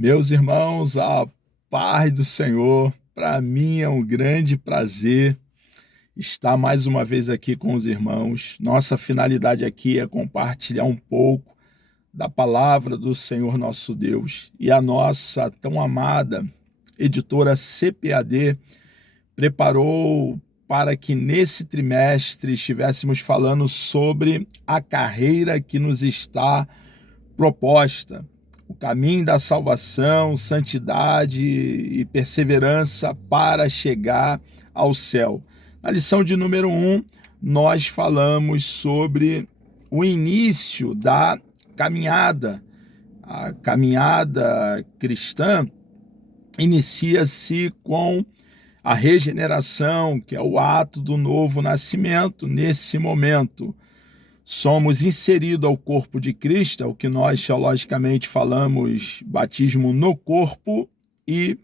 Meus irmãos, a paz do Senhor, para mim é um grande prazer estar mais uma vez aqui com os irmãos. Nossa finalidade aqui é compartilhar um pouco da palavra do Senhor nosso Deus. E a nossa tão amada editora CPAD preparou para que nesse trimestre estivéssemos falando sobre a carreira que nos está proposta. O caminho da salvação, santidade e perseverança para chegar ao céu. Na lição de número 1, nós falamos sobre o início da caminhada. A caminhada cristã inicia-se com a regeneração, que é o ato do novo nascimento. Nesse momento, somos inseridos ao corpo de Cristo, é o que nós teologicamente falamos batismo no corpo, e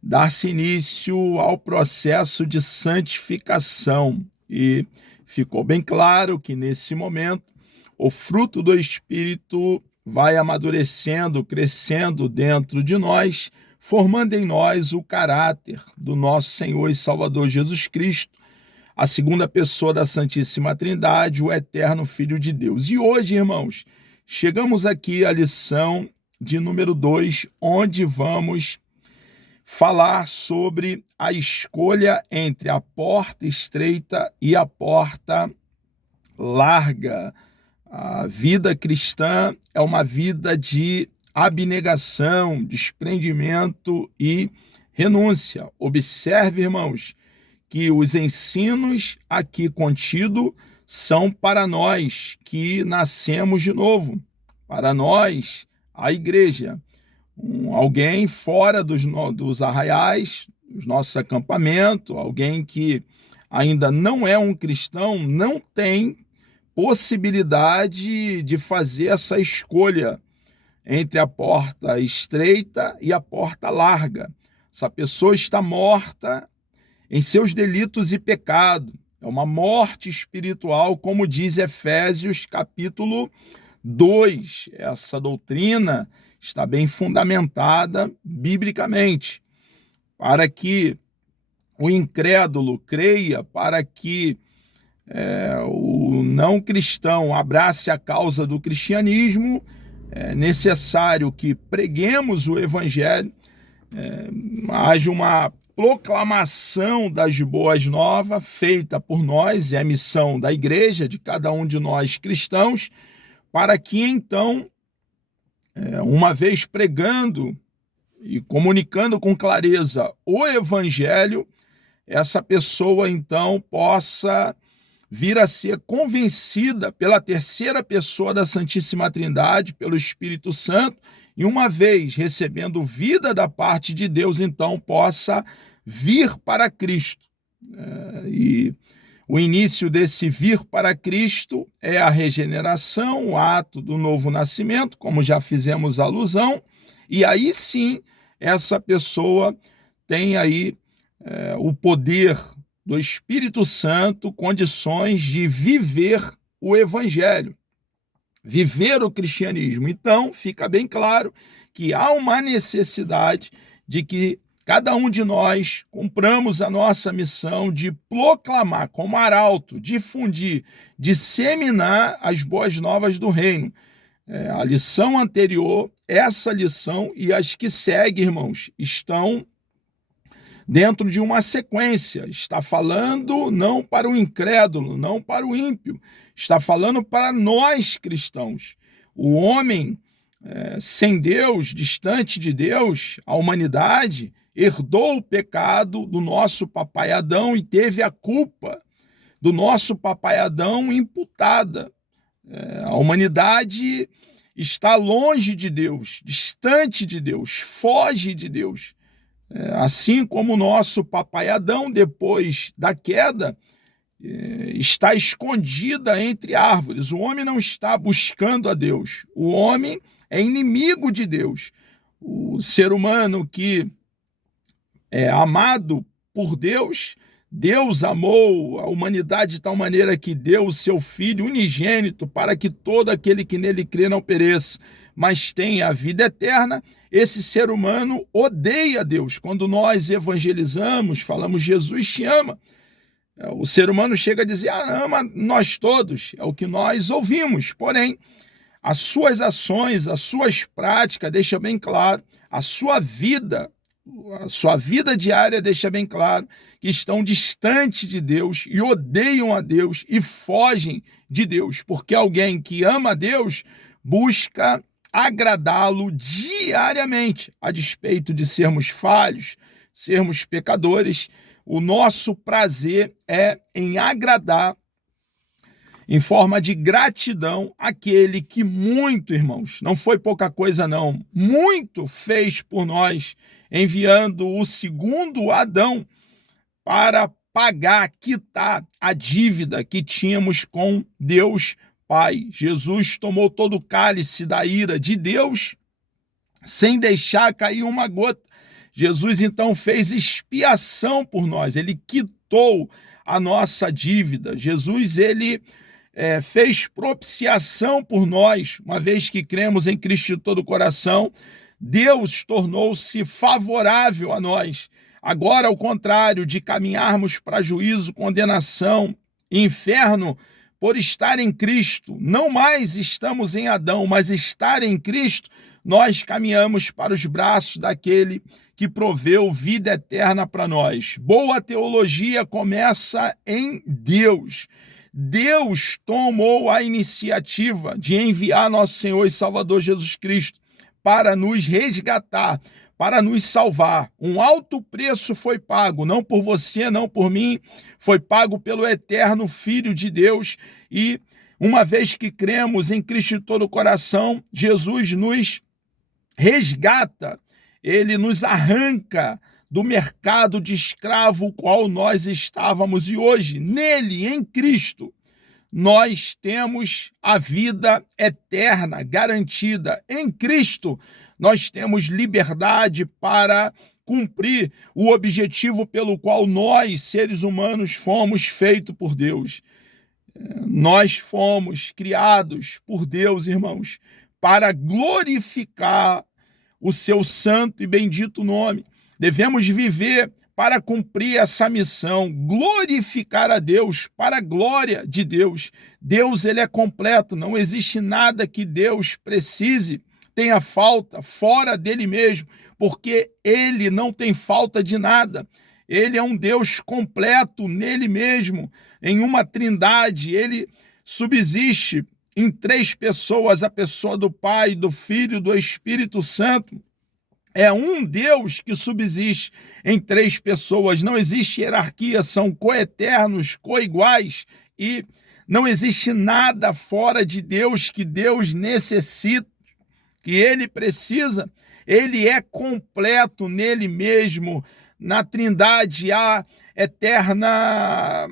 dar-se início ao processo de santificação. E ficou bem claro que nesse momento o fruto do Espírito vai amadurecendo, crescendo dentro de nós, formando em nós o caráter do nosso Senhor e Salvador Jesus Cristo, a segunda pessoa da Santíssima Trindade, o eterno Filho de Deus. E hoje, irmãos, chegamos aqui à lição de número 2, onde vamos falar sobre a escolha entre a porta estreita e a porta larga. A vida cristã é uma vida de abnegação, desprendimento e renúncia. Observe, irmãos, que os ensinos aqui contidos são para nós que nascemos de novo, para nós, a igreja. Alguém fora dos arraiais, dos nossos acampamentos, alguém que ainda não é um cristão, não tem possibilidade de fazer essa escolha entre a porta estreita e a porta larga. Essa pessoa está morta em seus delitos e pecados. É uma morte espiritual, como diz Efésios capítulo 2. Essa doutrina está bem fundamentada biblicamente, para que o incrédulo creia, para que o não cristão abrace a causa do cristianismo. É necessário que preguemos o evangelho, haja uma proclamação das boas novas feita por nós, é a missão da igreja, de cada um de nós cristãos, para que então, uma vez pregando e comunicando com clareza o evangelho, essa pessoa então possa vir a ser convencida pela terceira pessoa da Santíssima Trindade, pelo Espírito Santo, e uma vez recebendo vida da parte de Deus, então possa vir para Cristo. E o início desse vir para Cristo é a regeneração, o ato do novo nascimento, como já fizemos alusão, e aí sim essa pessoa tem aí o poder do Espírito Santo, condições de viver o evangelho, viver o cristianismo. Então, fica bem claro que há uma necessidade de que cada um de nós cumpramos a nossa missão de proclamar como arauto, difundir, disseminar as boas novas do reino. A lição anterior, essa lição e as que seguem, irmãos, estão dentro de uma sequência. Está falando não para o incrédulo, não para o ímpio, está falando para nós cristãos. O homem sem Deus, distante de Deus, a humanidade herdou o pecado do nosso papai Adão e teve a culpa do nosso papai Adão imputada. A humanidade está longe de Deus, distante de Deus, foge de Deus. Assim como o nosso papai Adão, depois da queda, está escondida entre árvores. O homem não está buscando a Deus. O homem é inimigo de Deus. O ser humano que é amado por Deus, Deus amou a humanidade de tal maneira que deu o seu Filho unigênito para que todo aquele que nele crê não pereça, mas tem a vida eterna, esse ser humano odeia Deus. Quando nós evangelizamos, falamos Jesus te ama, o ser humano chega a dizer, ama nós todos, é o que nós ouvimos, porém, as suas ações, as suas práticas, deixa bem claro, a sua vida diária deixa bem claro que estão distantes de Deus e odeiam a Deus e fogem de Deus, porque alguém que ama a Deus busca agradá-lo diariamente, a despeito de sermos falhos, sermos pecadores. O nosso prazer é em agradar, em forma de gratidão, aquele que muito, irmãos, não foi pouca coisa não, muito fez por nós, enviando o segundo Adão para pagar, quitar a dívida que tínhamos com Deus Pai. Jesus tomou todo o cálice da ira de Deus, sem deixar cair uma gota. Jesus, então, fez expiação por nós, ele quitou a nossa dívida. Jesus, ele fez propiciação por nós, uma vez que cremos em Cristo de todo o coração. Deus tornou-se favorável a nós. Agora, ao contrário de caminharmos para juízo, condenação, inferno, por estar em Cristo, não mais estamos em Adão, mas estar em Cristo, nós caminhamos para os braços daquele que proveu vida eterna para nós. Boa teologia começa em Deus. Deus tomou a iniciativa de enviar nosso Senhor e Salvador Jesus Cristo para nos resgatar, para nos salvar. Um alto preço foi pago, não por você, não por mim, foi pago pelo eterno Filho de Deus. E uma vez que cremos em Cristo de todo o coração, Jesus nos resgata, ele nos arranca do mercado de escravo o qual nós estávamos, e hoje, nele, em Cristo, nós temos a vida eterna garantida. Em Cristo, nós temos liberdade para cumprir o objetivo pelo qual nós, seres humanos, fomos feitos por Deus. Nós fomos criados por Deus, irmãos, para glorificar o seu santo e bendito nome. Devemos viver para cumprir essa missão, glorificar a Deus, para a glória de Deus. Deus, ele é completo, não existe nada que Deus precise, tenha falta fora dele mesmo, porque ele não tem falta de nada. Ele é um Deus completo nele mesmo, em uma trindade. Ele subsiste em três pessoas, a pessoa do Pai, do Filho e do Espírito Santo. É um Deus que subsiste em três pessoas, não existe hierarquia, são coeternos, coiguais, e não existe nada fora de Deus que Deus necessita, que ele precisa. Ele é completo nele mesmo, na trindade há eterna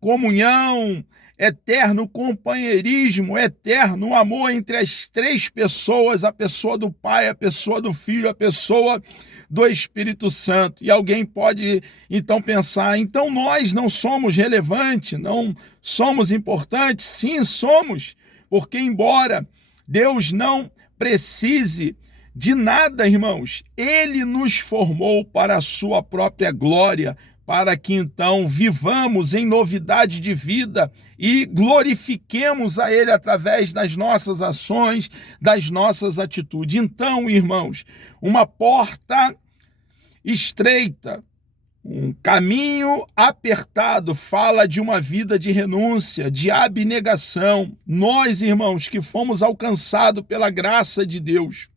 comunhão, eterno companheirismo, eterno amor entre as três pessoas, a pessoa do Pai, a pessoa do Filho, a pessoa do Espírito Santo. E alguém pode então pensar, então nós não somos relevantes, não somos importantes? Sim, somos, porque embora Deus não precise de nada, irmãos, ele nos formou para a sua própria glória, para que então vivamos em novidade de vida e glorifiquemos a ele através das nossas ações, das nossas atitudes. Então, irmãos, uma porta estreita, um caminho apertado fala de uma vida de renúncia, de abnegação. Nós, irmãos, que fomos alcançados pela graça de Deus,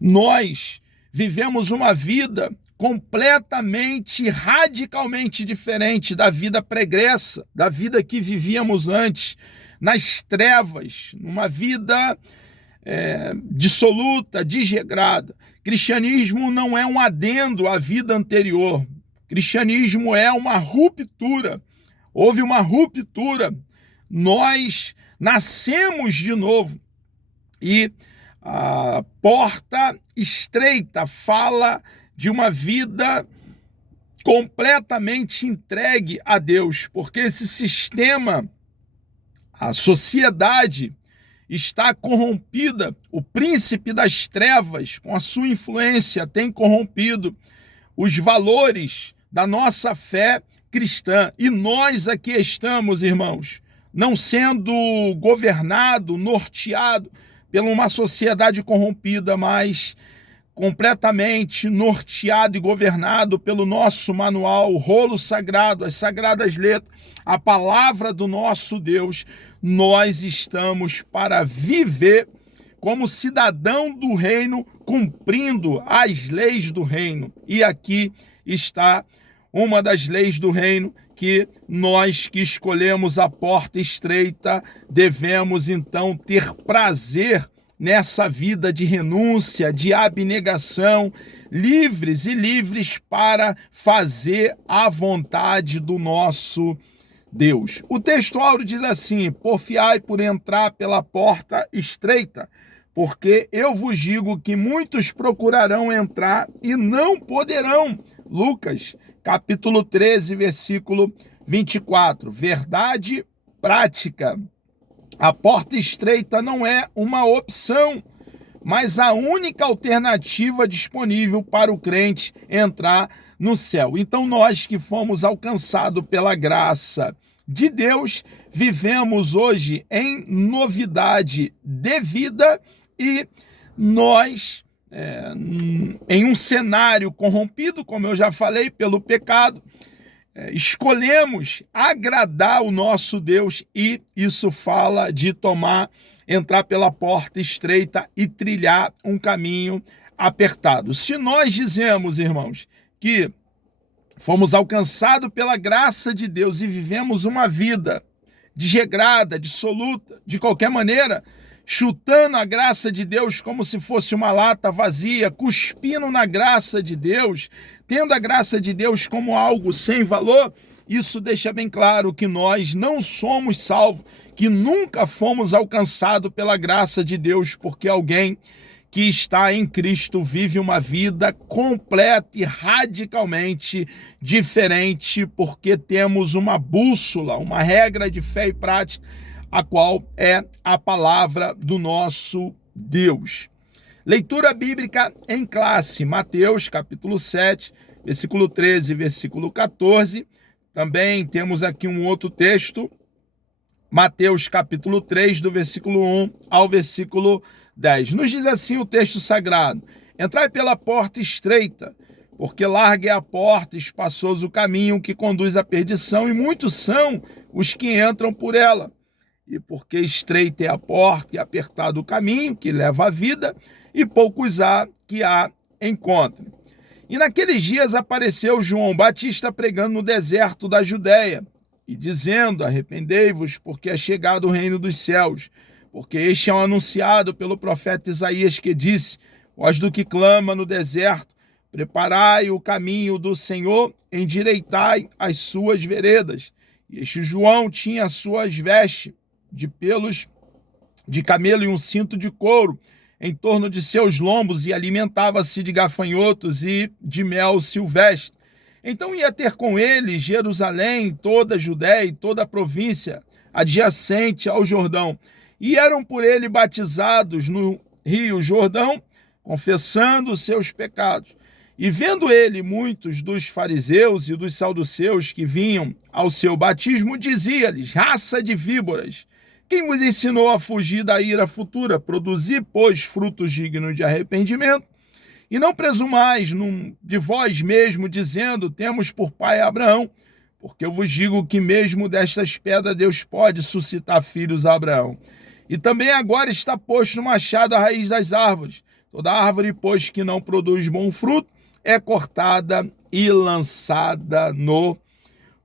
nós vivemos uma vida completamente, radicalmente diferente da vida pregressa, da vida que vivíamos antes, nas trevas, numa vida dissoluta, desregrada. Cristianismo não é um adendo à vida anterior. Cristianismo é uma ruptura. Houve uma ruptura. Nós nascemos de novo. E a porta estreita fala de uma vida completamente entregue a Deus, porque esse sistema, a sociedade está corrompida. O príncipe das trevas, com a sua influência, tem corrompido os valores da nossa fé cristã. E nós aqui estamos, irmãos, não sendo governado, norteado por uma sociedade corrompida, mas completamente norteado e governado pelo nosso manual, o rolo sagrado, as sagradas letras, a palavra do nosso Deus. Nós estamos para viver como cidadão do reino, cumprindo as leis do reino. E aqui está uma das leis do reino, que nós que escolhemos a porta estreita devemos então ter prazer nessa vida de renúncia, de abnegação, livres para fazer a vontade do nosso Deus. O texto áureo diz assim: porfiai por entrar pela porta estreita, porque eu vos digo que muitos procurarão entrar e não poderão. Lucas, capítulo 13, versículo 24. Verdade prática. A porta estreita não é uma opção, mas a única alternativa disponível para o crente entrar no céu. Então nós que fomos alcançados pela graça de Deus, vivemos hoje em novidade de vida e nós, em um cenário corrompido, como eu já falei, pelo pecado, escolhemos agradar o nosso Deus, e isso fala de entrar pela porta estreita e trilhar um caminho apertado. Se nós dizemos, irmãos, que fomos alcançados pela graça de Deus e vivemos uma vida desregrada, dissoluta, de qualquer maneira, chutando a graça de Deus como se fosse uma lata vazia, cuspindo na graça de Deus, tendo a graça de Deus como algo sem valor, isso deixa bem claro que nós não somos salvos, que nunca fomos alcançados pela graça de Deus, porque alguém que está em Cristo vive uma vida completa e radicalmente diferente, porque temos uma bússola, uma regra de fé e prática, a qual é a palavra do nosso Deus. Leitura bíblica em classe, Mateus capítulo 7, versículo 13, versículo 14. Também temos aqui um outro texto, Mateus capítulo 3, do versículo 1 ao versículo 10. Nos diz assim o texto sagrado: entrai pela porta estreita, porque larga é a porta, espaçoso o caminho que conduz à perdição, e muitos são os que entram por ela. E porque estreita é a porta e apertado o caminho que leva à vida, e poucos há que a encontrem. E naqueles dias apareceu João Batista pregando no deserto da Judéia, e dizendo: arrependei-vos, porque é chegado o reino dos céus. Porque este é o anunciado pelo profeta Isaías, que disse: voz do que clama no deserto, preparai o caminho do Senhor, endireitai as suas veredas. E este João tinha as suas vestes de pelos de camelo e um cinto de couro em torno de seus lombos, e alimentava-se de gafanhotos e de mel silvestre. Então ia ter com ele Jerusalém, toda a Judéia e toda a província adjacente ao Jordão, e eram por ele batizados no rio Jordão, confessando os seus pecados. E vendo ele muitos dos fariseus e dos saduceus que vinham ao seu batismo, dizia-lhes: raça de víboras, quem vos ensinou a fugir da ira futura? Produzi, pois, frutos dignos de arrependimento, e não presumais de vós mesmo, dizendo: temos por pai Abraão, porque eu vos digo que mesmo destas pedras Deus pode suscitar filhos a Abraão. E também agora está posto o machado à raiz das árvores. Toda árvore, pois, que não produz bom fruto, é cortada e lançada no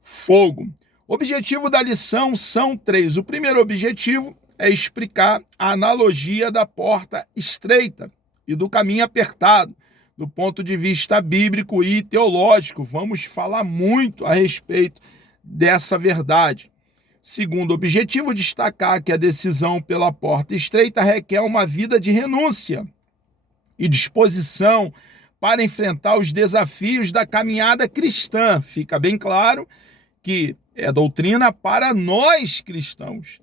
fogo. O objetivo da lição são 3. O primeiro objetivo é explicar a analogia da porta estreita e do caminho apertado, do ponto de vista bíblico e teológico. Vamos falar muito a respeito dessa verdade. Segundo objetivo, destacar que a decisão pela porta estreita requer uma vida de renúncia e disposição para enfrentar os desafios da caminhada cristã. Fica bem claro que é doutrina para nós cristãos.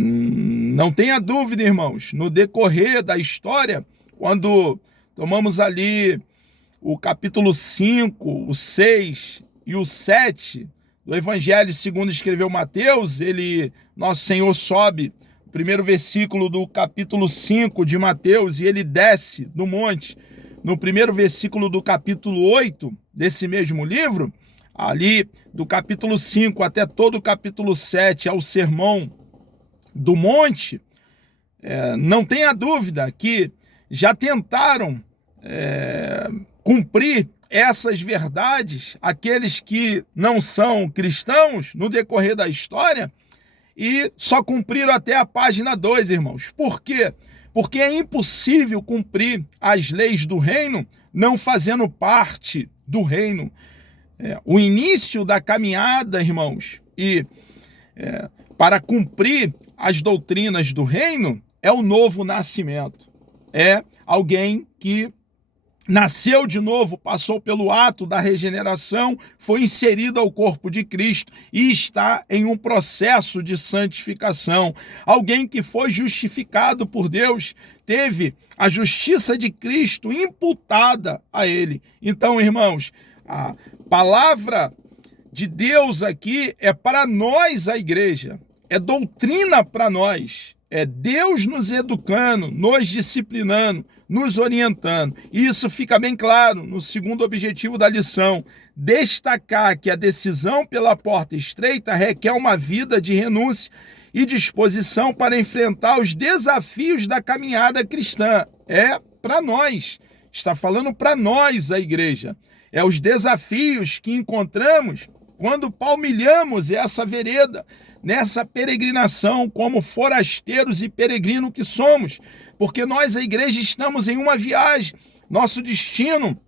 Não tenha dúvida, irmãos, no decorrer da história, quando tomamos ali o capítulo 5, o 6 e o 7 do Evangelho segundo escreveu Mateus, nosso Senhor sobe o primeiro versículo do capítulo 5 de Mateus e ele desce do monte. No primeiro versículo do capítulo 8 desse mesmo livro, ali do capítulo 5 até todo o capítulo 7 é o sermão do monte. Não tenha dúvida que já tentaram cumprir essas verdades aqueles que não são cristãos no decorrer da história e só cumpriram até a página 2, irmãos. Por quê? Porque é impossível cumprir as leis do reino não fazendo parte do reino. O início da caminhada, irmãos, e para cumprir as doutrinas do reino é o novo nascimento. É alguém que nasceu de novo, passou pelo ato da regeneração, foi inserido ao corpo de Cristo e está em um processo de santificação. Alguém que foi justificado por Deus, teve a justiça de Cristo imputada a ele. Então, irmãos, a palavra de Deus aqui é para nós, a igreja, é doutrina para nós, é Deus nos educando, nos disciplinando, nos orientando. E isso fica bem claro no segundo objetivo da lição: destacar que a decisão pela porta estreita requer uma vida de renúncia e disposição para enfrentar os desafios da caminhada cristã. É para nós, está falando para nós, a igreja. É os desafios que encontramos quando palmilhamos essa vereda, nessa peregrinação como forasteiros e peregrinos que somos, porque nós, a igreja, estamos em uma viagem. Nosso destino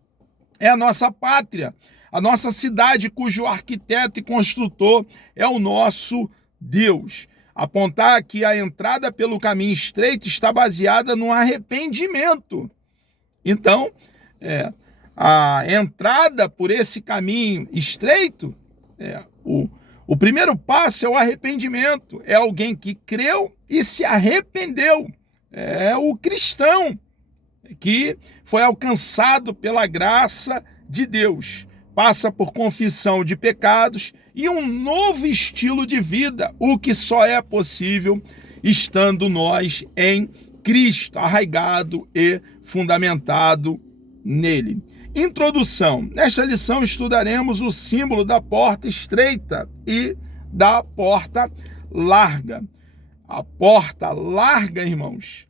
é a nossa pátria, a nossa cidade, cujo arquiteto e construtor é o nosso Deus. Apontar que a entrada pelo caminho estreito está baseada no arrependimento. Então, a entrada por esse caminho estreito, o primeiro passo é o arrependimento. É alguém que creu e se arrependeu. É o cristão que foi alcançado pela graça de Deus. Passa por confissão de pecados e um novo estilo de vida, o que só é possível estando nós em Cristo, arraigado e fundamentado nele. Introdução. Nesta lição estudaremos o símbolo da porta estreita e da porta larga. A porta larga, irmãos,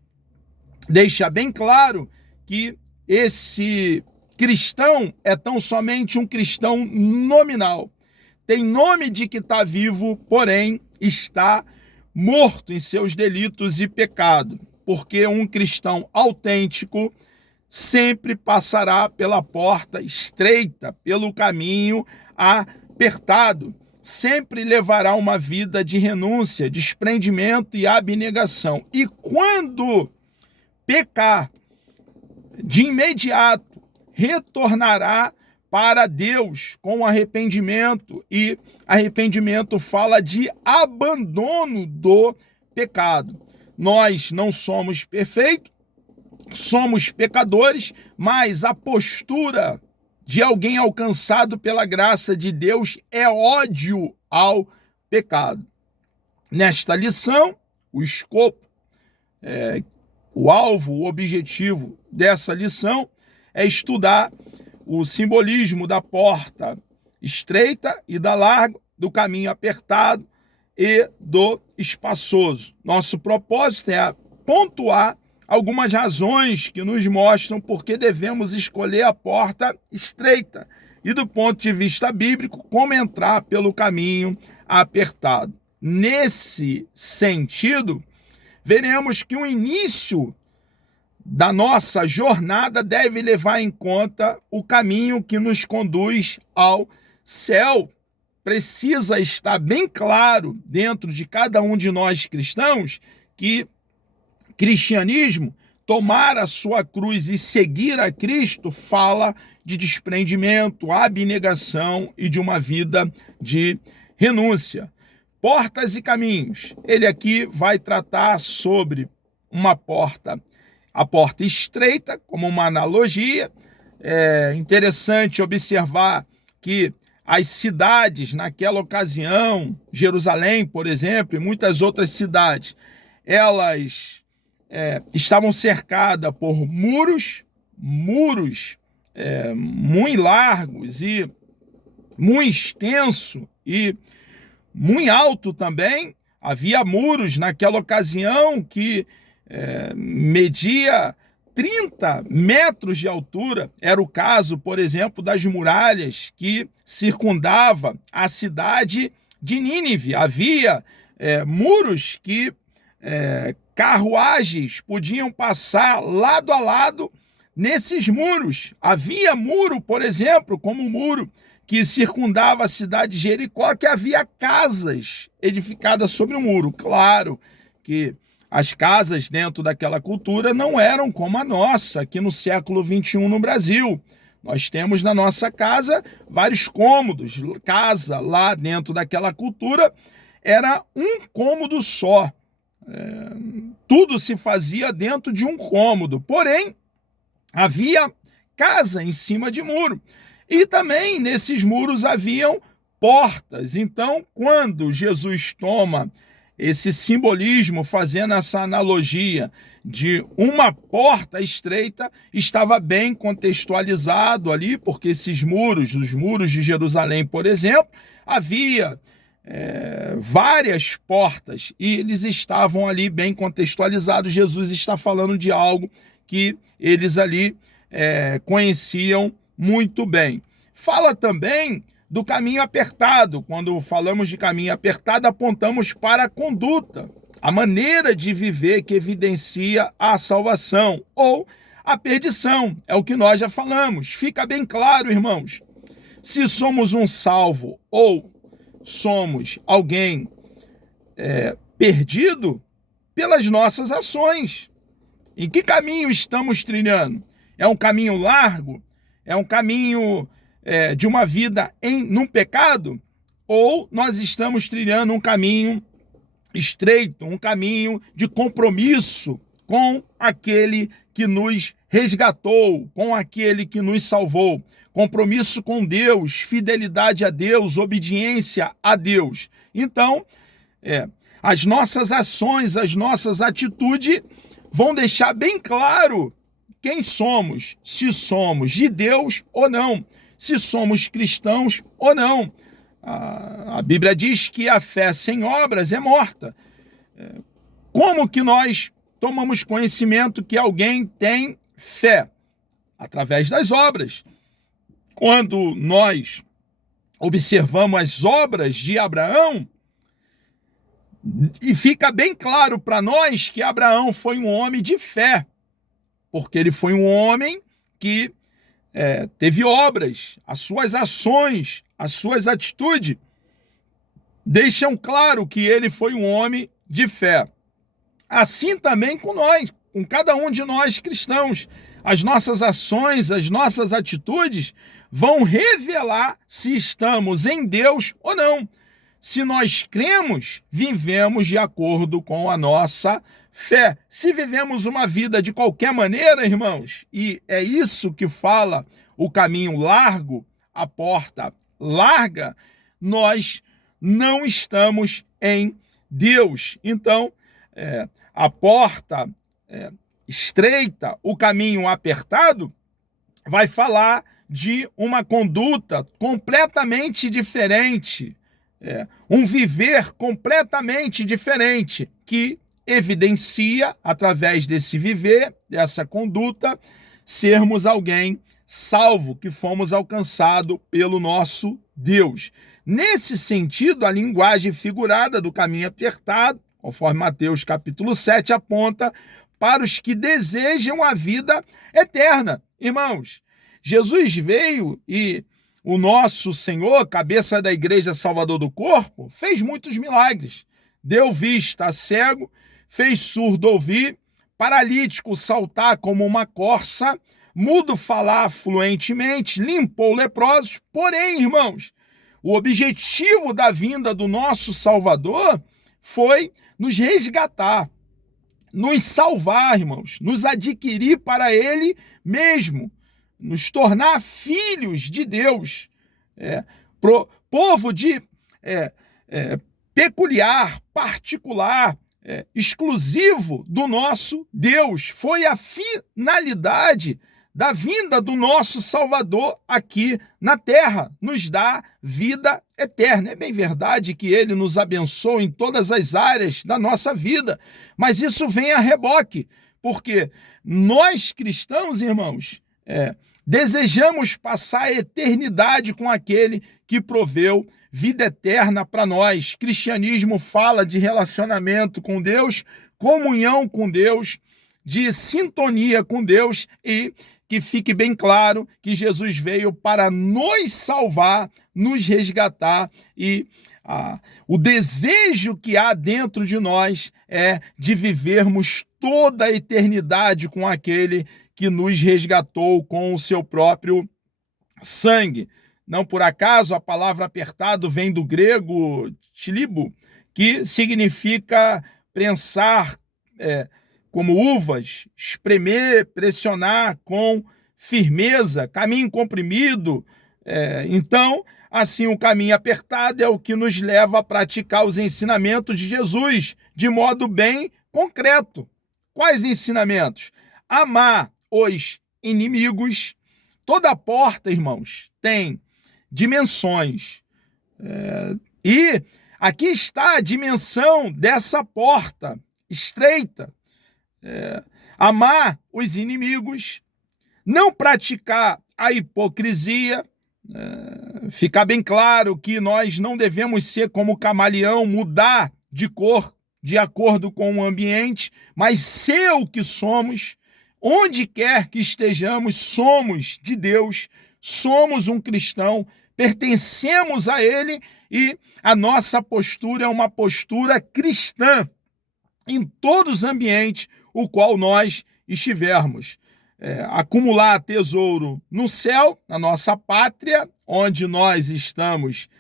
deixa bem claro que esse cristão é tão somente um cristão nominal. Tem nome de que está vivo, porém está morto em seus delitos e pecado. Porque um cristão autêntico sempre passará pela porta estreita, pelo caminho apertado. Sempre levará uma vida de renúncia, desprendimento e abnegação. E quando pecar, de imediato retornará para Deus com arrependimento. E arrependimento fala de abandono do pecado. Nós não somos perfeitos, somos pecadores, mas a postura de alguém alcançado pela graça de Deus é ódio ao pecado. Nesta lição, o escopo, o alvo, o objetivo dessa lição é estudar o simbolismo da porta estreita e da larga, do caminho apertado e do espaçoso. Nosso propósito é pontuar algumas razões que nos mostram por que devemos escolher a porta estreita e, do ponto de vista bíblico, como entrar pelo caminho apertado. Nesse sentido, veremos que o início da nossa jornada deve levar em conta o caminho que nos conduz ao céu. Precisa estar bem claro dentro de cada um de nós cristãos que cristianismo, tomar a sua cruz e seguir a Cristo, fala de desprendimento, abnegação e de uma vida de renúncia. portas e caminhos. Ele aqui vai tratar sobre uma porta, a porta estreita, como uma analogia. É interessante observar que as cidades naquela ocasião, Jerusalém, por exemplo, e muitas outras cidades, elas estavam cercadas por muros muito largos e muito extenso e muito alto também. Havia muros naquela ocasião que media 30 metros de altura. Era o caso, por exemplo, das muralhas que circundava a cidade de Nínive. Havia muros que carruagens podiam passar lado a lado nesses muros. Havia muro, por exemplo, como o muro que circundava a cidade de Jericó, que havia casas edificadas sobre o muro. Claro que as casas dentro daquela cultura não eram como a nossa, aqui no século XXI no Brasil. Nós temos na nossa casa vários cômodos. Casa lá dentro daquela cultura era um cômodo só. Tudo se fazia dentro de um cômodo. Porém, havia casa em cima de muro. E também nesses muros haviam portas. Então, quando Jesus toma esse simbolismo, fazendo essa analogia de uma porta estreita, estava bem contextualizado ali, porque esses muros, os muros de Jerusalém, por exemplo, havia várias portas e eles estavam ali bem contextualizados. Jesus está falando de algo que eles ali conheciam muito bem. Fala também do caminho apertado. Quando falamos de caminho apertado, apontamos para a conduta, a maneira de viver que evidencia a salvação ou a perdição. É o que nós já falamos. Fica bem claro, irmãos, se somos um salvo ou somos alguém perdido pelas nossas ações. Em que caminho estamos trilhando? É um caminho largo? É um caminho de uma vida num pecado? Ou nós estamos trilhando um caminho estreito, um caminho de compromisso com aquele que nos resgatou, com aquele que nos salvou? Compromisso com Deus, fidelidade a Deus, obediência a Deus. Então, as nossas ações, as nossas atitudes vão deixar bem claro quem somos, se somos de Deus ou não, se somos cristãos ou não. A Bíblia diz que a fé sem obras é morta. Como que nós tomamos conhecimento que alguém tem fé? Através das obras. Quando nós observamos as obras de Abraão, e fica bem claro para nós que Abraão foi um homem de fé, porque ele foi um homem que teve obras. As suas ações, as suas atitudes deixam claro que ele foi um homem de fé. Assim também com nós, com cada um de nós cristãos. As nossas ações, as nossas atitudes vão revelar se estamos em Deus ou não. Se nós cremos, vivemos de acordo com a nossa fé. Se vivemos uma vida de qualquer maneira, irmãos, e é isso que fala o caminho largo, a porta larga, nós não estamos em Deus. Então, a porta estreita, o caminho apertado, vai falar de uma conduta completamente diferente, um viver completamente diferente, que evidencia, através desse viver, dessa conduta, sermos alguém salvo, que fomos alcançados pelo nosso Deus. Nesse sentido, a linguagem figurada do caminho apertado, conforme Mateus capítulo 7, aponta para os que desejam a vida eterna. Irmãos, Jesus veio e o nosso Senhor, cabeça da igreja, Salvador do corpo, fez muitos milagres. Deu vista a cego, fez surdo ouvir, paralítico saltar como uma corça, mudo falar fluentemente, limpou leprosos. Porém, irmãos, O objetivo da vinda do nosso Salvador foi nos resgatar, nos salvar, irmãos, nos adquirir para Ele mesmo, nos tornar filhos de Deus, povo de peculiar, particular, exclusivo do nosso Deus. Foi a finalidade da vinda do nosso Salvador aqui na terra, nos dá vida eterna. É bem verdade que Ele nos abençoa em todas as áreas da nossa vida, mas isso vem a reboque, porque nós cristãos, irmãos, desejamos passar a eternidade com aquele que proveu vida eterna para nós. Cristianismo fala de relacionamento com Deus, comunhão com Deus, de sintonia com Deus, e que fique bem claro que Jesus veio para nos salvar, nos resgatar, e o desejo que há dentro de nós é de vivermos toda a eternidade com aquele que nos resgatou com o seu próprio sangue. Não por acaso a palavra apertado vem do grego tilibo, que significa prensar como uvas, espremer, pressionar com firmeza, caminho comprimido. Então, assim, o caminho apertado é o que nos leva a praticar os ensinamentos de Jesus de modo bem concreto. Quais ensinamentos? Amar os inimigos. Toda porta, irmãos, tem dimensões. E aqui está a dimensão dessa porta estreita. Amar os inimigos, não praticar a hipocrisia. Ficar bem claro que nós não devemos ser como camaleão, mudar de cor de acordo com o ambiente, mas ser o que somos. Onde quer que estejamos, somos de Deus, somos um cristão, pertencemos a Ele, e a nossa postura é uma postura cristã em todos os ambientes o qual nós estivermos. Acumular tesouro no céu, na nossa pátria, onde nós estamos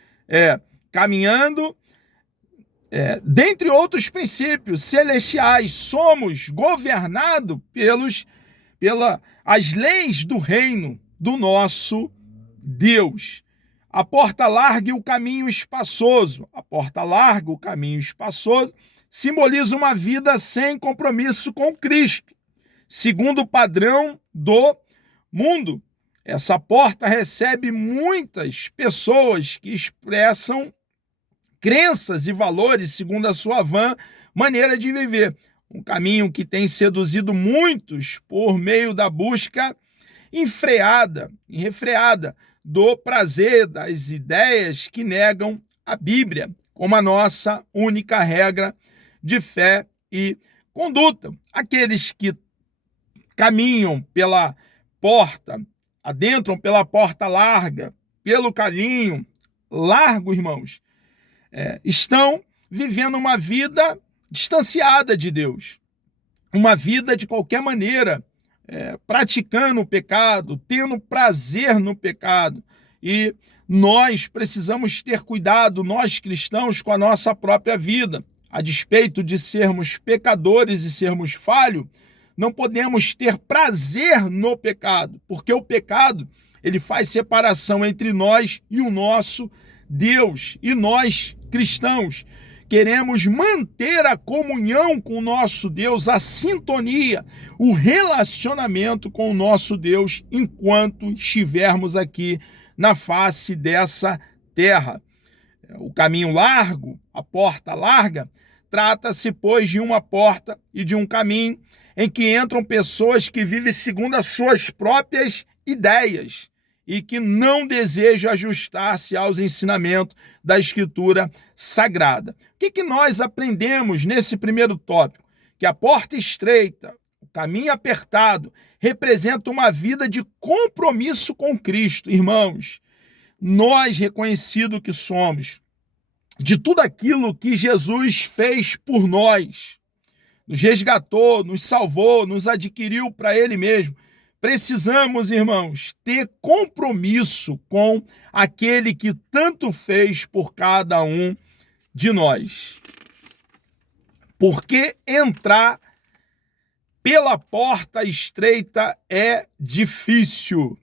caminhando, dentre outros princípios celestiais. Somos governados pelas leis do reino do nosso Deus. A porta larga e o caminho espaçoso. A porta larga, o caminho espaçoso, simboliza uma vida sem compromisso com Cristo, segundo o padrão do mundo. Essa porta recebe muitas pessoas que expressam crenças e valores segundo a sua vã maneira de viver. Um caminho que tem seduzido muitos por meio da busca enfreada e refreada do prazer, das ideias que negam a Bíblia como a nossa única regra de fé e conduta. Aqueles que caminham pela porta, adentram pela porta larga, pelo caminho largo, irmãos, estão vivendo uma vida distanciada de Deus, uma vida de qualquer maneira, praticando o pecado, tendo prazer no pecado. E nós precisamos ter cuidado, nós cristãos, com a nossa própria vida. A despeito de sermos pecadores e sermos falhos, não podemos ter prazer no pecado, porque o pecado, ele faz separação entre nós e o nosso Deus. E nós, cristãos, queremos manter a comunhão com o nosso Deus, a sintonia, o relacionamento com o nosso Deus enquanto estivermos aqui na face dessa terra. O caminho largo, a porta larga, trata-se, pois, de uma porta e de um caminho em que entram pessoas que vivem segundo as suas próprias ideias e que não desejam ajustar-se aos ensinamentos da Escritura Sagrada. O que nós aprendemos nesse primeiro tópico? Que a porta estreita, o caminho apertado, representa uma vida de compromisso com Cristo. Irmãos, nós, reconhecido que somos, de tudo aquilo que Jesus fez por nós, nos resgatou, nos salvou, nos adquiriu para Ele mesmo, precisamos, irmãos, ter compromisso com aquele que tanto fez por cada um de nós. Porque entrar pela porta estreita é difícil.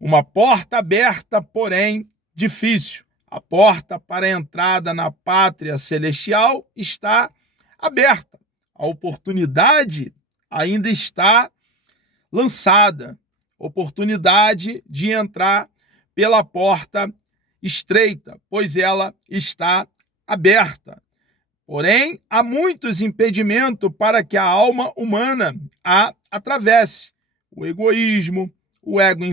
Uma porta aberta, porém, difícil. A porta para a entrada na pátria celestial está aberta. A oportunidade ainda está lançada. Oportunidade de entrar pela porta estreita, pois ela está aberta. Porém, há muitos impedimentos para que a alma humana a atravesse. O egoísmo, o ego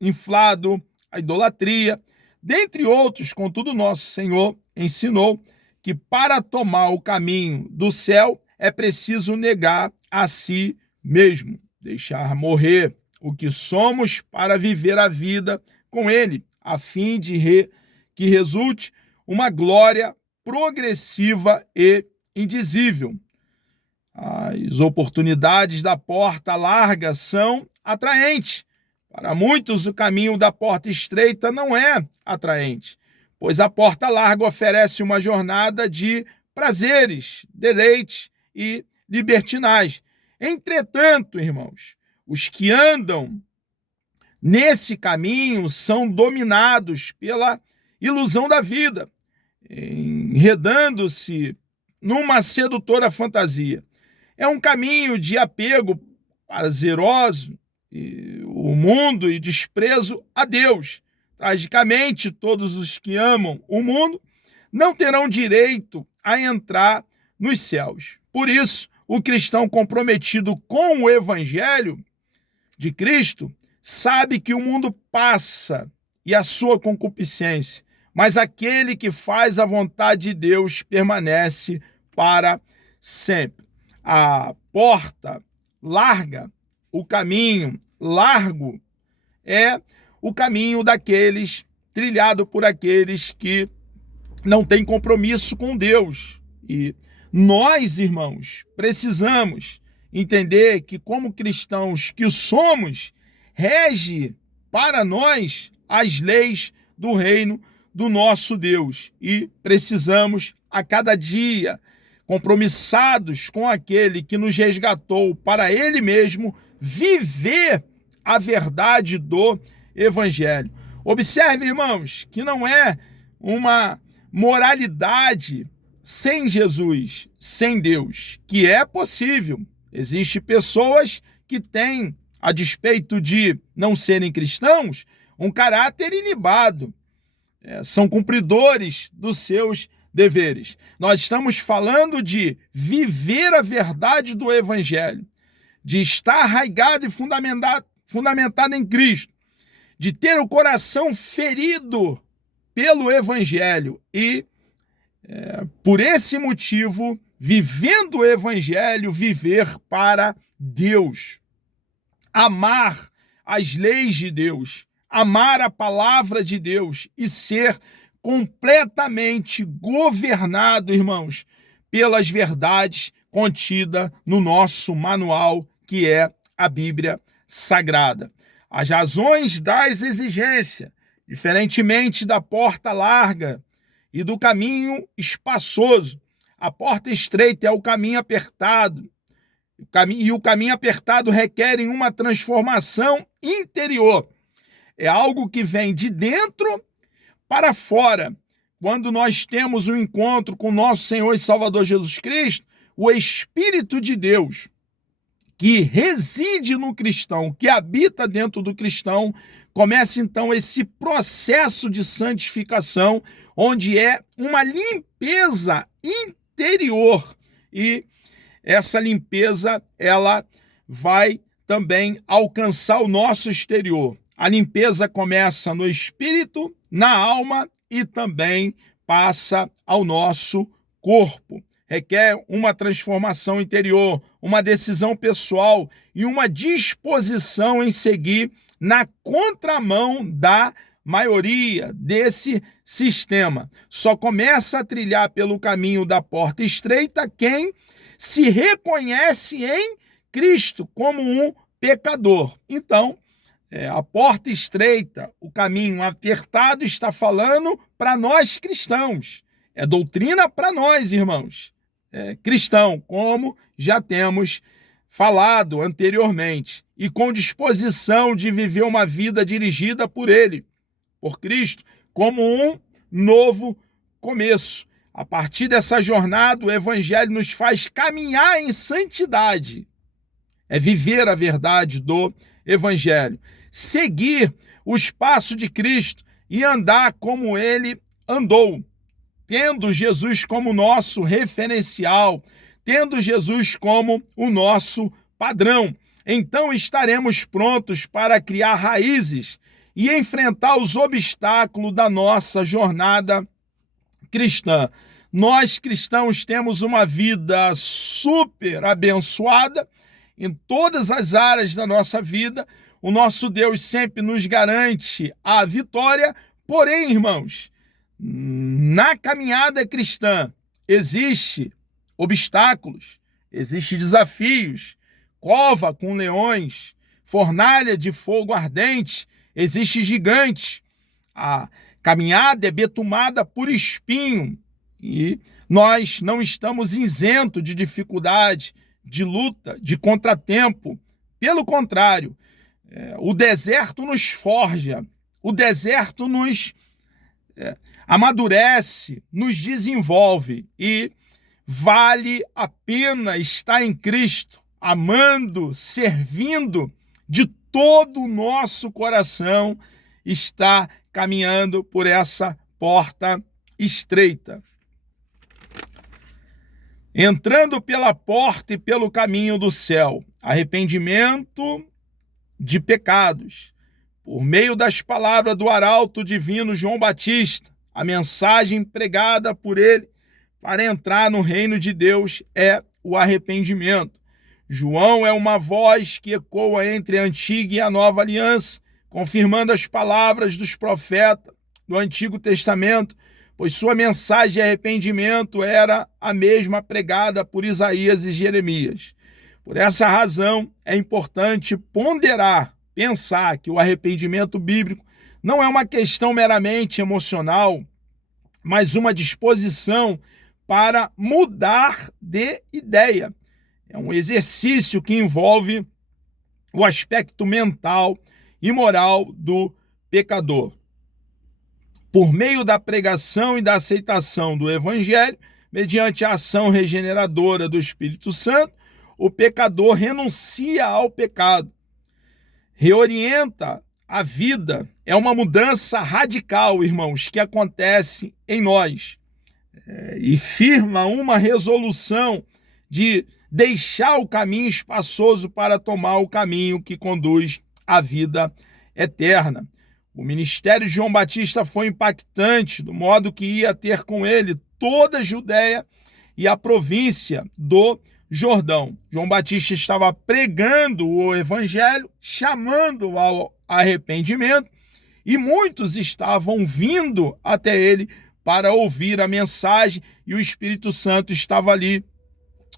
inflado, a idolatria, dentre outros. Contudo, nosso Senhor ensinou que para tomar o caminho do céu é preciso negar a si mesmo, deixar morrer o que somos para viver a vida com Ele, a fim de que resulte uma glória progressiva e indizível. As oportunidades da porta larga são atraentes. Para muitos, o caminho da porta estreita não é atraente, pois a porta larga oferece uma jornada de prazeres, deleites e libertinagem. Entretanto, irmãos, os que andam nesse caminho são dominados pela ilusão da vida, enredando-se numa sedutora fantasia. É um caminho de apego prazeroso o mundo e desprezo a Deus. Tragicamente, todos os que amam o mundo não terão direito a entrar nos céus. Por isso, o cristão comprometido com o evangelho de Cristo sabe que o mundo passa e a sua concupiscência, mas aquele que faz a vontade de Deus permanece para sempre. A porta larga, o caminho largo, é o caminho daqueles trilhado por aqueles que não têm compromisso com Deus. E nós, irmãos, precisamos entender que, como cristãos que somos, rege para nós as leis do reino do nosso Deus. E precisamos, a cada dia, compromissados com aquele que nos resgatou para Ele mesmo, viver a verdade do Evangelho. Observe, irmãos, que não é uma moralidade sem Jesus, sem Deus, que é possível. Existem pessoas que têm, a despeito de não serem cristãos, um caráter ilibado. São cumpridores dos seus deveres. Nós estamos falando de viver a verdade do Evangelho, de estar arraigado e fundamentado em Cristo, de ter o coração ferido pelo Evangelho e, por esse motivo, vivendo o Evangelho, viver para Deus. Amar as leis de Deus, amar a palavra de Deus e ser completamente governado, irmãos, pelas verdades contidas no nosso manual, que é a Bíblia Sagrada. As razões das exigências, diferentemente da porta larga e do caminho espaçoso. A porta estreita é o caminho apertado, e o caminho apertado requer uma transformação interior. É algo que vem de dentro para fora. Quando nós temos um encontro com nosso Senhor e Salvador Jesus Cristo, o Espírito de Deus, que reside no cristão, que habita dentro do cristão, começa então esse processo de santificação, onde é uma limpeza interior. E essa limpeza, ela vai também alcançar o nosso exterior. A limpeza começa no espírito, na alma e também passa ao nosso corpo. Requer uma transformação interior, uma decisão pessoal e uma disposição em seguir na contramão da maioria desse sistema. Só começa a trilhar pelo caminho da porta estreita quem se reconhece em Cristo como um pecador. Então, a porta estreita, o caminho apertado está falando para nós cristãos. É doutrina para nós, irmãos. Cristão, como já temos falado anteriormente, e com disposição de viver uma vida dirigida por Ele, por Cristo, como um novo começo. A partir dessa jornada, o Evangelho nos faz caminhar em santidade. É viver a verdade do Evangelho. Seguir os passos de Cristo e andar como Ele andou, tendo Jesus como nosso referencial, tendo Jesus como o nosso padrão. Então estaremos prontos para criar raízes e enfrentar os obstáculos da nossa jornada cristã. Nós cristãos temos uma vida super abençoada em todas as áreas da nossa vida. O nosso Deus sempre nos garante a vitória. Porém, irmãos, na caminhada cristã existe obstáculos, existe desafios, cova com leões, fornalha de fogo ardente, existe gigante. A caminhada é betumada por espinho e nós não estamos isentos de dificuldade, de luta, de contratempo. Pelo contrário, o deserto nos forja, o deserto nos amadurece, nos desenvolve e vale a pena estar em Cristo, amando, servindo de todo o nosso coração, está caminhando por essa porta estreita. Entrando pela porta e pelo caminho do céu, arrependimento de pecados. Por meio das palavras do arauto divino João Batista, a mensagem pregada por ele para entrar no reino de Deus é o arrependimento. João é uma voz que ecoa entre a antiga e a nova aliança, confirmando as palavras dos profetas do Antigo Testamento, pois sua mensagem de arrependimento era a mesma pregada por Isaías e Jeremias. Por essa razão, é importante ponderar, pensar que o arrependimento bíblico não é uma questão meramente emocional, mas uma disposição para mudar de ideia. É um exercício que envolve o aspecto mental e moral do pecador. Por meio da pregação e da aceitação do Evangelho, mediante a ação regeneradora do Espírito Santo, o pecador renuncia ao pecado, reorienta a vida. É uma mudança radical, irmãos, que acontece em nós. E firma uma resolução de deixar o caminho espaçoso para tomar o caminho que conduz à vida eterna. O ministério de João Batista foi impactante, do modo que ia ter com ele toda a Judéia e a província do Jordão. João Batista estava pregando o evangelho, chamando ao arrependimento, e muitos estavam vindo até ele para ouvir a mensagem, e o Espírito Santo estava ali,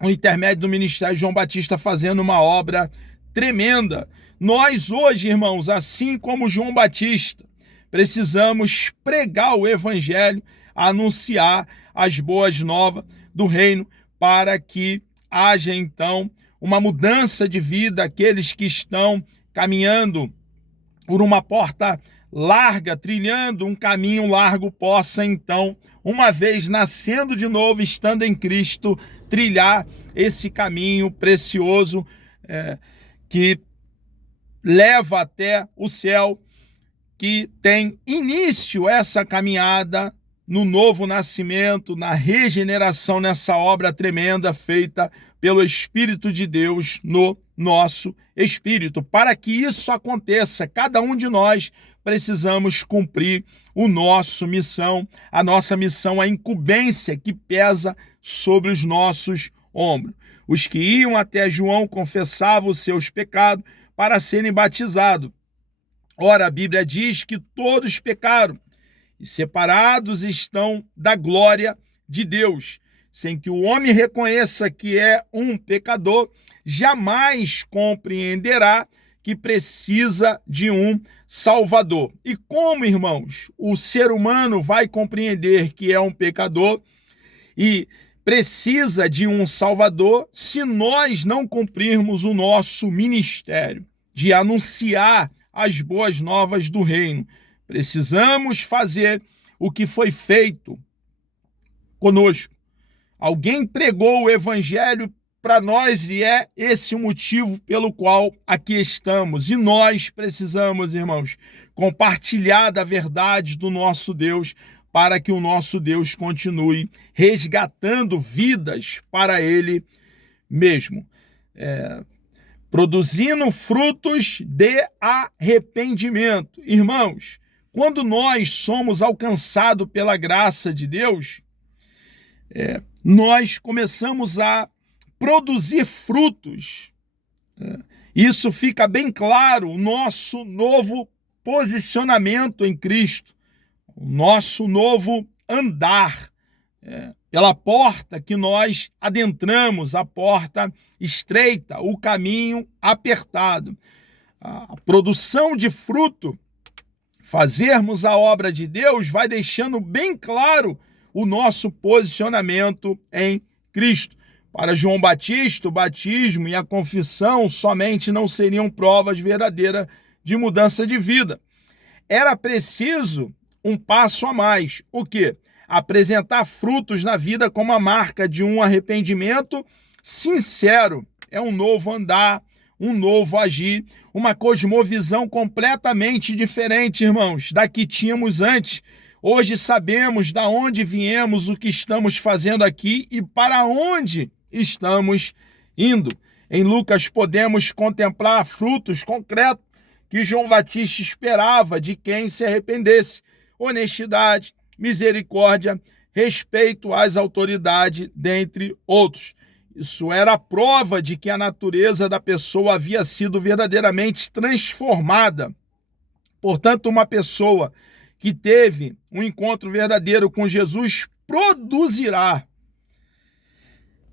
no intermédio do ministério de João Batista, fazendo uma obra tremenda. Nós hoje, irmãos, assim como João Batista, precisamos pregar o evangelho, anunciar as boas novas do reino, para que haja então uma mudança de vida. Aqueles que estão caminhando por uma porta larga, trilhando um caminho largo, possa então, uma vez nascendo de novo, estando em Cristo, trilhar esse caminho precioso que leva até o céu, que tem início essa caminhada no novo nascimento, na regeneração, nessa obra tremenda feita pelo Espírito de Deus no nosso espírito. Para que isso aconteça, cada um de nós precisamos cumprir a nossa missão, a incumbência que pesa sobre os nossos ombros. Os que iam até João confessavam os seus pecados para serem batizados. Ora, a Bíblia diz que todos pecaram e separados estão da glória de Deus, sem que o homem reconheça que é um pecador, jamais compreenderá que precisa de um Salvador. E como, irmãos, o ser humano vai compreender que é um pecador e precisa de um Salvador se nós não cumprirmos o nosso ministério de anunciar as boas novas do reino? Precisamos fazer o que foi feito conosco. Alguém pregou o evangelho para nós e é esse o motivo pelo qual aqui estamos. E nós precisamos, irmãos, compartilhar da verdade do nosso Deus para que o nosso Deus continue resgatando vidas para Ele mesmo. Produzindo frutos de arrependimento. Irmãos, quando nós somos alcançados pela graça de Deus, nós começamos a produzir frutos. Isso fica bem claro, o nosso novo posicionamento em Cristo, o nosso novo andar pela porta que nós adentramos, a porta estreita, o caminho apertado. A produção de fruto, fazermos a obra de Deus, vai deixando bem claro o nosso posicionamento em Cristo. Para João Batista, o batismo e a confissão somente não seriam provas verdadeiras de mudança de vida. Era preciso um passo a mais. O quê? Apresentar frutos na vida como a marca de um arrependimento sincero. É um novo andar, um novo agir, uma cosmovisão completamente diferente, irmãos, da que tínhamos antes. Hoje sabemos de onde viemos, o que estamos fazendo aqui e para onde estamos indo. Em Lucas podemos contemplar frutos concretos que João Batista esperava de quem se arrependesse: honestidade, misericórdia, respeito às autoridades, dentre outros. Isso era a prova de que a natureza da pessoa havia sido verdadeiramente transformada. Portanto, uma pessoa que teve um encontro verdadeiro com Jesus produzirá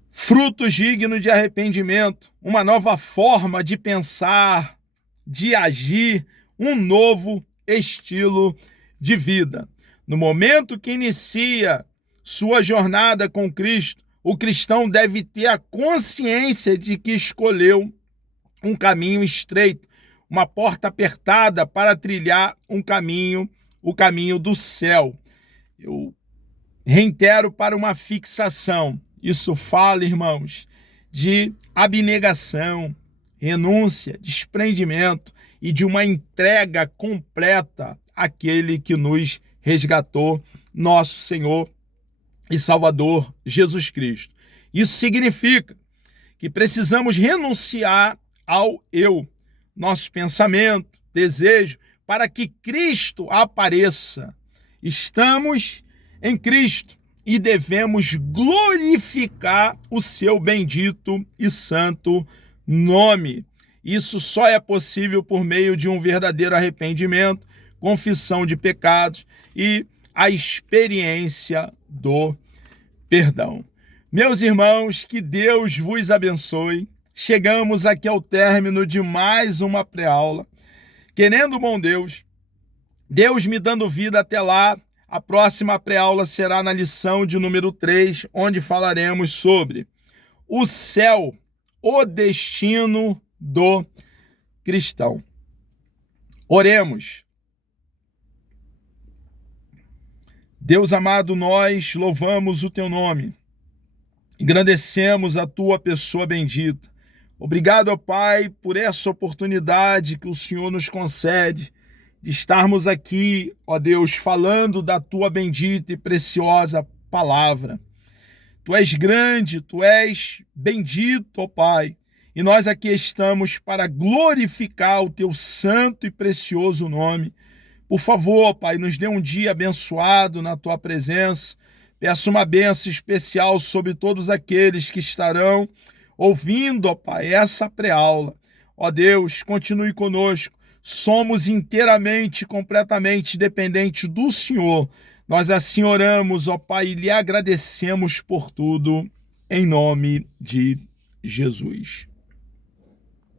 frutos dignos de arrependimento, uma nova forma de pensar, de agir, um novo estilo de vida. No momento que inicia sua jornada com Cristo, o cristão deve ter a consciência de que escolheu um caminho estreito, uma porta apertada para trilhar um caminho, o caminho do céu. Eu reitero para uma fixação. Isso fala, irmãos, de abnegação, renúncia, desprendimento e de uma entrega completa àquele que nos resgatou, nosso Senhor e Salvador Jesus Cristo. Isso significa que precisamos renunciar ao eu, nosso pensamento, desejo, para que Cristo apareça. Estamos em Cristo e devemos glorificar o seu bendito e santo nome. Isso só é possível por meio de um verdadeiro arrependimento, confissão de pecados e a experiência do perdão. Meus irmãos, que Deus vos abençoe. Chegamos aqui ao término de mais uma pré-aula. Querendo o bom Deus me dando vida até lá, a próxima pré-aula será na lição de número 3, onde falaremos sobre o céu, o destino do cristão. Oremos. Deus amado, nós louvamos o teu nome, engrandecemos a tua pessoa bendita. Obrigado, ó Pai, por essa oportunidade que o Senhor nos concede de estarmos aqui, ó Deus, falando da tua bendita e preciosa palavra. Tu és grande, tu és bendito, ó Pai, e nós aqui estamos para glorificar o teu santo e precioso nome. Por favor, Pai, nos dê um dia abençoado na tua presença. Peço uma bênção especial sobre todos aqueles que estarão ouvindo, ó Pai, essa pré-aula. Ó Deus, continue conosco. Somos inteiramente, completamente dependentes do Senhor. Nós assim oramos, ó Pai, e lhe agradecemos por tudo, em nome de Jesus.